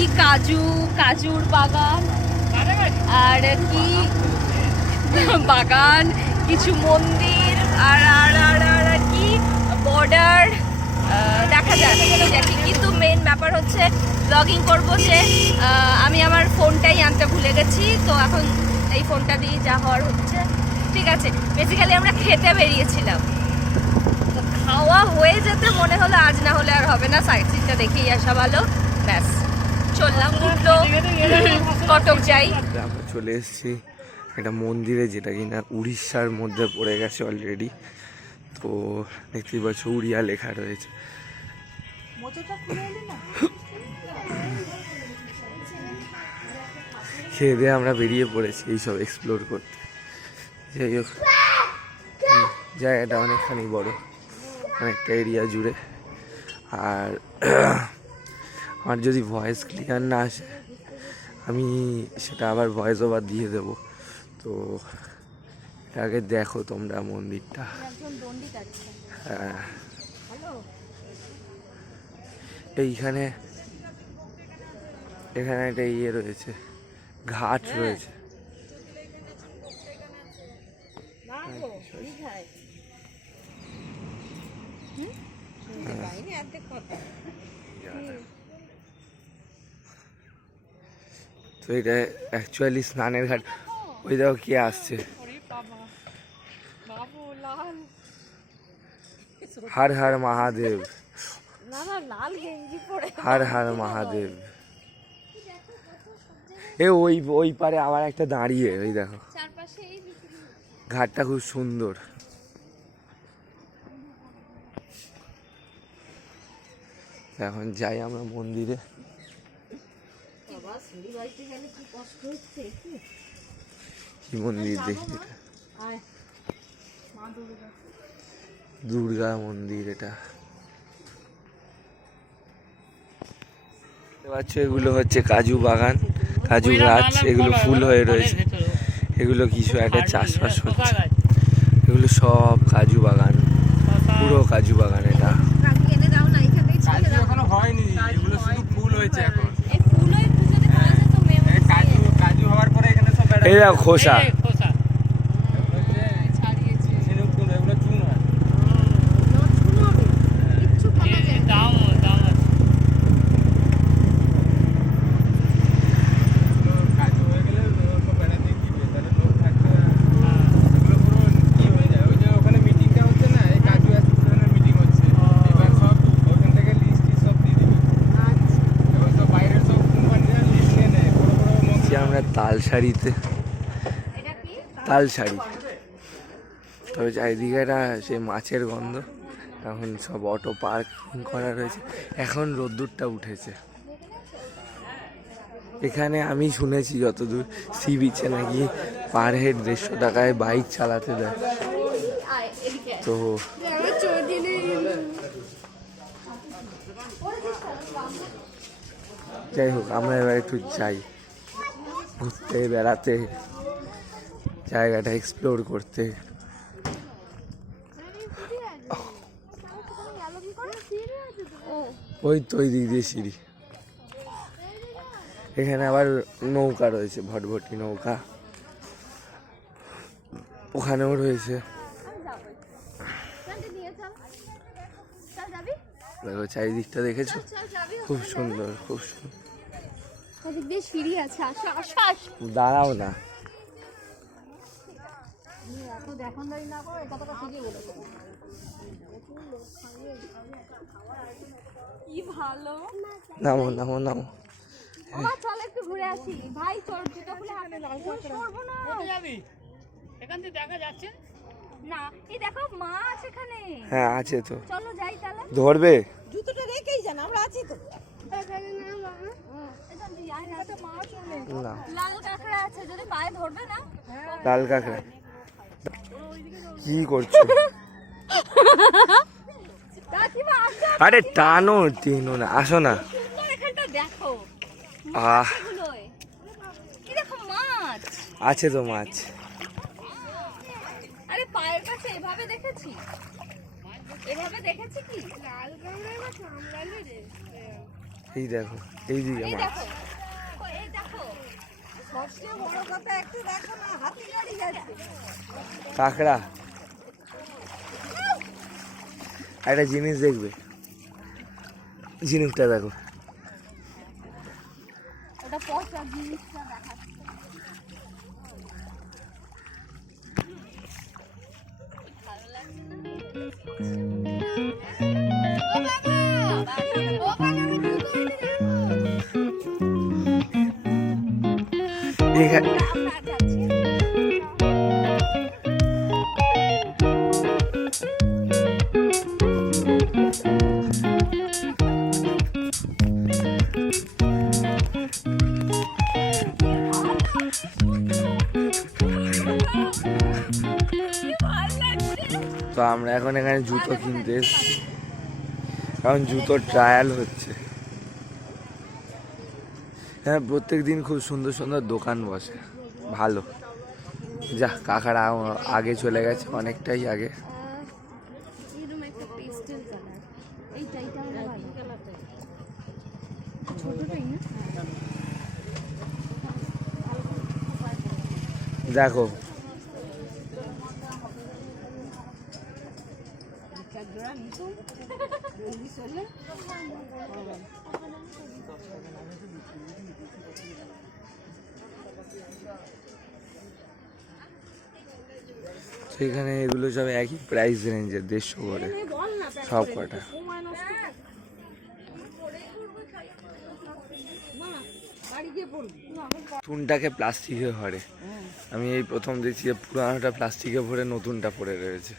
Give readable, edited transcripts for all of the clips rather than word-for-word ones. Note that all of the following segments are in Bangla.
কি কাজুর বাগান, আর কি বাগান, কিছু মন্দির, আর আর আর আর আর কি বর্ডার দেখা যাচ্ছে। কিন্তু মেন ব্যাপার হচ্ছে ব্লগিং করবো যে আমি আমার ফোনটাই আনতে ভুলে গেছি, তো এখন এই ফোনটা দিয়ে যা হওয়ার হচ্ছে। ঠিক আছে, বেসিক্যালি আমরা খেতে বেরিয়েছিলাম, তো খাওয়া হয়ে যেতে মনে হলো আজ না হলে আর হবে না, সাইড সিনটা দেখেই আসা ভালো। ব্যাস চললাম, উঠলো কটক যাই। আমরা চলে এসেছি একটা মন্দিরে, যেটা কিনা উড়িষ্যার মধ্যে পড়ে গেছে অলরেডি। তো দেখতেই পাচ্ছ উড়িয়া লেখা রয়েছে। খেয়ে দিয়ে আমরা বেরিয়ে পড়েছি এইসব এক্সপ্লোর করতে। যাই হোক, জায়গাটা অনেকখানি বড়, অনেকটা এরিয়া জুড়ে। আর আমার যদি ভয়েস ক্লিয়ার না আসে আমি সেটা আবার ভয়েস ওভার দিয়ে দেবো। তো আগে দেখো তোমরা মন্দিরটা। হ্যাঁ, এখানে একটা ইয়ে রয়েছে, ঘাট রয়েছে। তো এটা অ্যাকচুয়ালি স্নানের ঘাট। ওই দেখো কে আসছে, হর হর মহাদেব, হর হর মহাদেব। এ ওই পারে আবার একটা দাঁড়িয়ে, ওই দেখো ঘাটটা খুব সুন্দর। এখন যাই আমরা মন্দিরে। কি মন্দির দেখি, দুর্গা মন্দির এটা। এগুলো হচ্ছে কাজু বাগান, কাজু গাছ, এগুলো ফুল হয়ে রয়েছে। এগুলো কিছু একটা চাষবাস হচ্ছে, এগুলো সব কাজু বাগান, পুরো কাজু বাগান এটা। এই দেখো খোসা, তালসারিতে, তালসারি। তবে চারিদিকে একটা সে মাছের গন্ধ। এখন সব অটো পার্কিং করা রয়েছে। এখন রোদ্দুরটা উঠেছে। এখানে আমি শুনেছি যতদূর, সি বিচে নাকি পার হেড 150 টাকায় বাইক চালাতে দেয়। তো যাই হোক, আমরা এবার একটু যাই ঘুরতে, বেড়াতে, জায়গাটা এক্সপ্লোর করতে। ওই তো ওই দিক দিয়ে সিঁড়ি। এখানে আবার নৌকা রয়েছে, ভটভটি নৌকা, ওখানেও রয়েছে। দেখো চারিদিকটা দেখেছো, খুব সুন্দর, খুব সুন্দর। দাঁড়াও না, নামো নামো নামো। চল একটু ঘুরে আসি ভাই, চল জুতো খুলে হাতে করবো না। এখান থেকে দেখা যাচ্ছে না, এই দেখো মাছ এখানে। হ্যাঁ আছে তো, চলো যাই তাহলে। ধরবে? জুতোটা রেখেই যান, আমরা আছি তো। না, লাল কাঁকড়া আছে, যদি পায়ে ধরবে না। লাল কাঁকড়া কি করছো? আরে টানো, টেনো না, আসো না। দেখো মাছ আছে তো মাছ। আরে পায়ের কাছে এভাবে দেখেছি, এভাবে দেখেছি কি লাল কাঁকড়া না সামলালে রে। এই দেখো এইদিকে এই মাছ। দেখো, এই দেখো সবচেয়ে বড় কথা একটু দেখো না, হাতি গাড়ি যাচ্ছে। কাঁকড়া। একটা জিনিস দেখবে, জিনিসটা দেখো। ওটা পচা জিনিসটা দেখাচ্ছে। ভালো লাগছে না? ও বাবা, ও বাবা, এখানে আমরা যাচ্ছি। তো আমরা এখন এখানে জুতো কিনতে এসেছি, কারণ জুতোর ট্রায়াল হচ্ছে। হ্যাঁ, প্রত্যেক দিন খুব সুন্দর সুন্দর দোকান বসে, ভালো। যা কাকারা আগে চলে গেছে, অনেকটাই আগে। এরকম একটা পেস্টেল কালার, এইটা হলো ভালো। ছোটটাই না? দেখো এখানে এগুলো সব একই প্রাইস রেঞ্জের, 150 করে সব কটা। নতুনটাকে প্লাস্টিকে ভরে, আমি এই প্রথম দেখছি যে পুরানোটা প্লাস্টিকে ভরে নতুনটা পড়ে রয়েছে।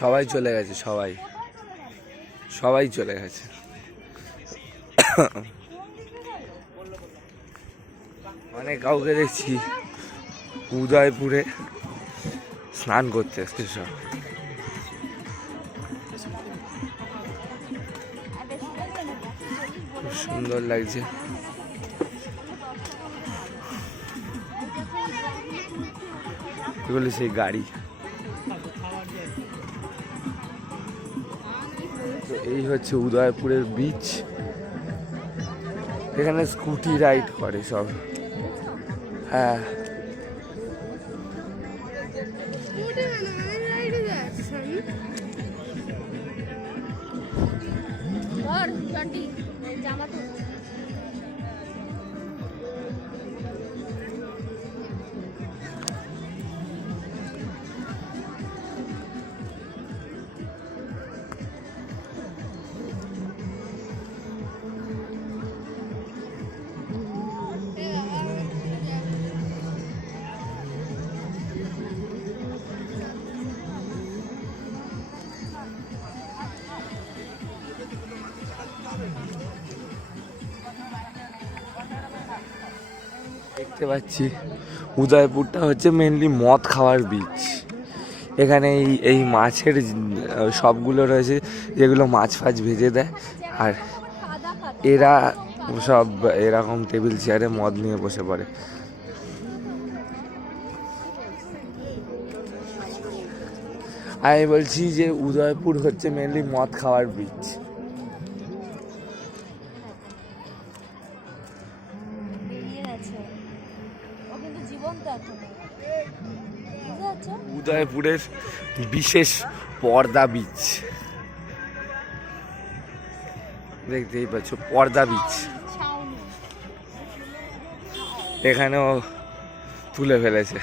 সবাই চলে গেছে, সবাই চলে গেছে। মানে কাউকে দেখছি উদয়পুরে স্নান করতে এসছে সব। খুব সুন্দর লাগছে। এগুলো সেই গাড়ি। তো এই হচ্ছে উদয়পুরের বিচ। এখানে স্কুটি রাইড করে সব। হ্যাঁ, দেখতে পাচ্ছি উদয়পুরটা হচ্ছে মেনলি মদ খাওয়ার বিচ। এখানে এই মাছের সবগুলো রয়েছে, যেগুলো মাছ ফাছ ভেজে দেয়। আর এরা সব এরকম টেবিল চেয়ারে মদ নিয়ে বসে পড়ে। আমি বলছি যে উদয়পুর হচ্ছে মেনলি মদ খাওয়ার বিচ। উদয়পুরের বিশেষ পর্দা বিচ, দেখতেই পাচ্ছ পর্দা বিচ। এখানেও তুলে ফেলেছে।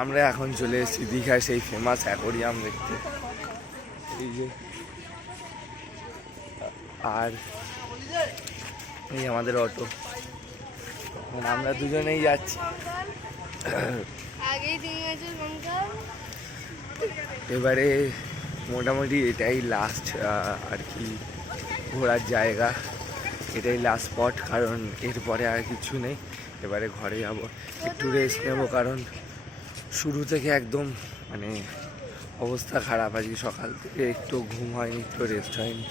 আমরা এখন চলে এসেছি দীঘায় সেই ফেমাস অ্যাকোরিয়াম দেখতে। এই যে, আর এই আমাদের অটো, আমরা দুজনেই যাচ্ছি। এবারে মোটামুটি এটাই লাস্ট আর কি ঘোরার জায়গা, এটাই লাস্ট স্পট, কারণ এরপরে আর কিছু নেই। এবারে ঘরে যাবো, একটু রেস্ট নেবো, কারণ শুরু থেকে একদম মানে অবস্থা খারাপ। আজকে সকাল থেকে একটু ঘুম হয়নি, একটু রেস্ট হয়নি।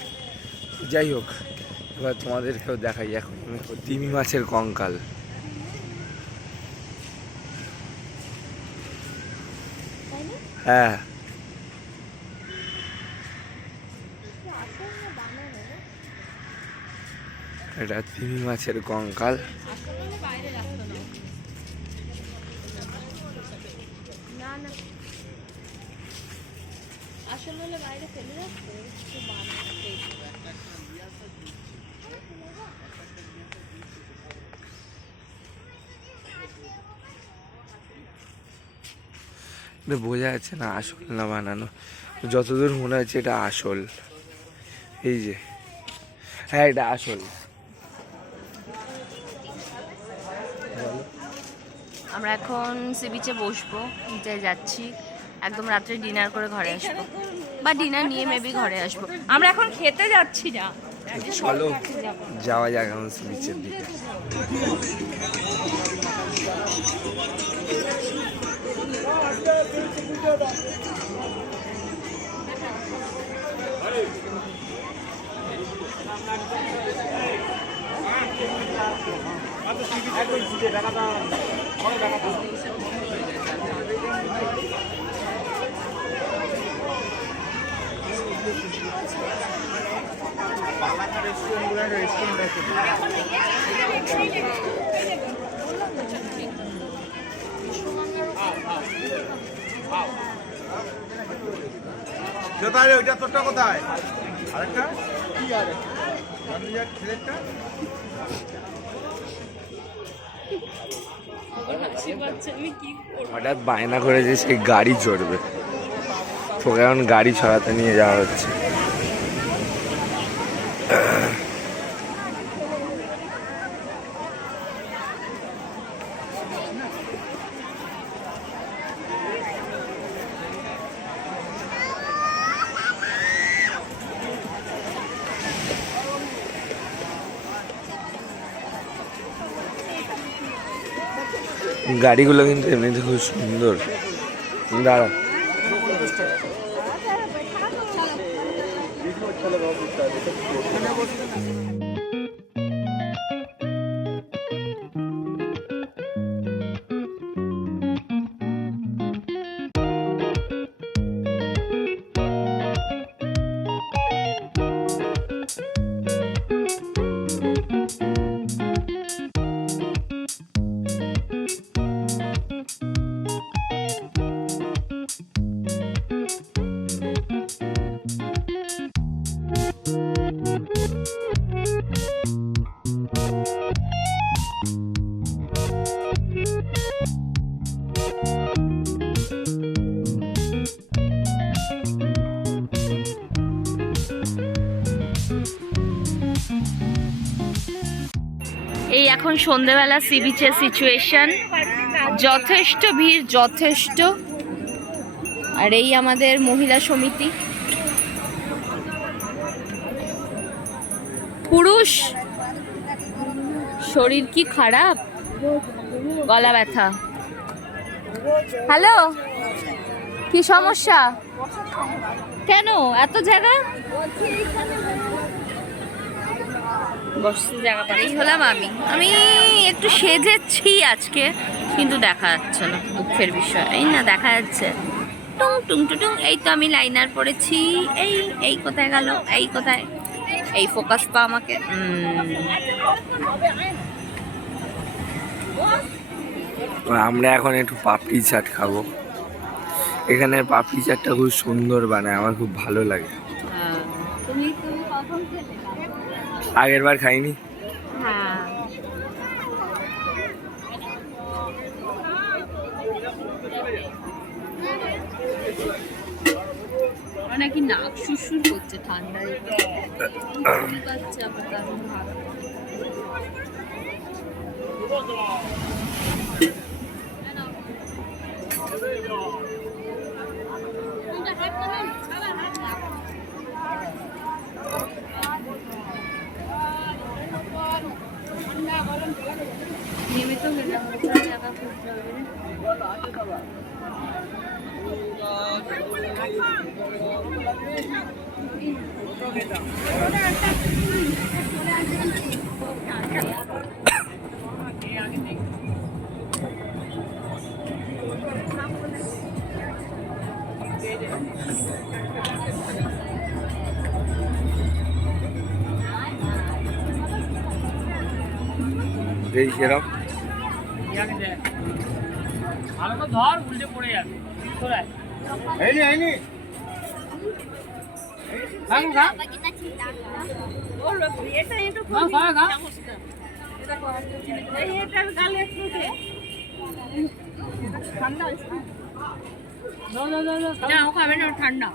যাই হোক, এবার তোমাদেরকেও দেখাই। এখন তিমি মাছের কঙ্কাল। হ্যাঁ, এটা তিমি মাছের কঙ্কাল। বোঝা যাচ্ছে না আসল না বানানো, যতদূর মনে হচ্ছে এটা আসল। এই যে, হ্যাঁ এটা আসল। আমরা এখন সি বিচে বসবো, যে যাচ্ছি একদম রাত্রে ডিনার করে ঘরে আসবো, বা ডিনার নিয়ে মেবি ঘরে আসবো। আমরা এখন খেতে যাচ্ছি না, চলো যাওয়া যাক এখন সি বিচের দিকে। কোথায় ওইটা তোরটা কোথায়? আরেকটা কি আরেকটা? হঠাৎ বায়না করেছে সেই গাড়ি চড়বে, তোকে এখন গাড়ি ছড়াতে নিয়ে যাওয়া হচ্ছে। গাড়িগুলো কিন্তু এমনিতে খুব সুন্দর। দাঁড়া, এই এখন সন্ধেবেলা সি বিচের সিচুয়েশন, যথেষ্ট ভিড়, যথেষ্ট। আর এই আমাদের মহিলা সমিতি। পুরুষ শরীর কি খারাপ, গলা ব্যথা। হ্যালো, কি সমস্যা? কেন এত জায়গা? বসতে জায়গা পারেই হলাম আমি একটু সেজেছি আজকে, কিন্তু দেখা যাচ্ছে না, দুঃখের বিষয়। এই না দেখা যাচ্ছে, টুং টুং টুং। এই তো আমি লাইনার পড়েছি। এই এই কোথায় গেল? এই কোথায়? এই ফোকাস পা আমাকে। আমরা এখন একটু পাপড়ি চাট খাবো। এখানে পাপড়ি চাটটা খুব সুন্দর বানায়, আমার খুব ভালো লাগে। আগের বার খাইনি। নাকি নাক সুরসুর করছে ঠান্ডায়, আবার দারুণ ভালো। নিয়মিত টাকা খুঁজতে হবে। এই এরকম ভালো করে ধর, উল্টে পড়ে যাবে। সরাই। আইনি খা, খা। ওর এটা একটু না, খা, খা। এটার গালে একটু দে। ঠান্ডা দাও, দাও, দাও, দাও। না, ও খাবে না, ওর ঠান্ডা।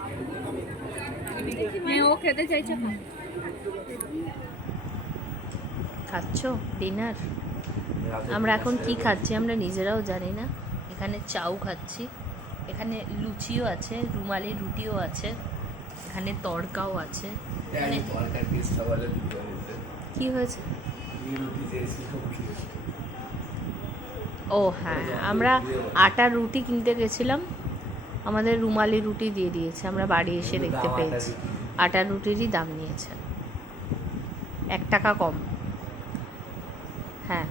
ও খেতে চাইছে। খাচ্ছ ডিনার? আমরা এখন কি খাচ্ছি আমরা নিজেরাও জানি না। এখানে চাউ খাচ্ছি, এখানে লুচিও আছে, রুমালি রুটিও আছে, এখানে তড়কাও আছে। এখানে কি হয়েছে? ও হ্যাঁ, আমরা আটার রুটি কিনতে গেছিলাম, আমাদের রুমালি রুটি দিয়ে দিয়েছে। আমরা বাড়ি এসে দেখতে পেয়েছি আটার রুটিরই দাম নিয়েছে 1 টাকা কম। হ্যাঁ।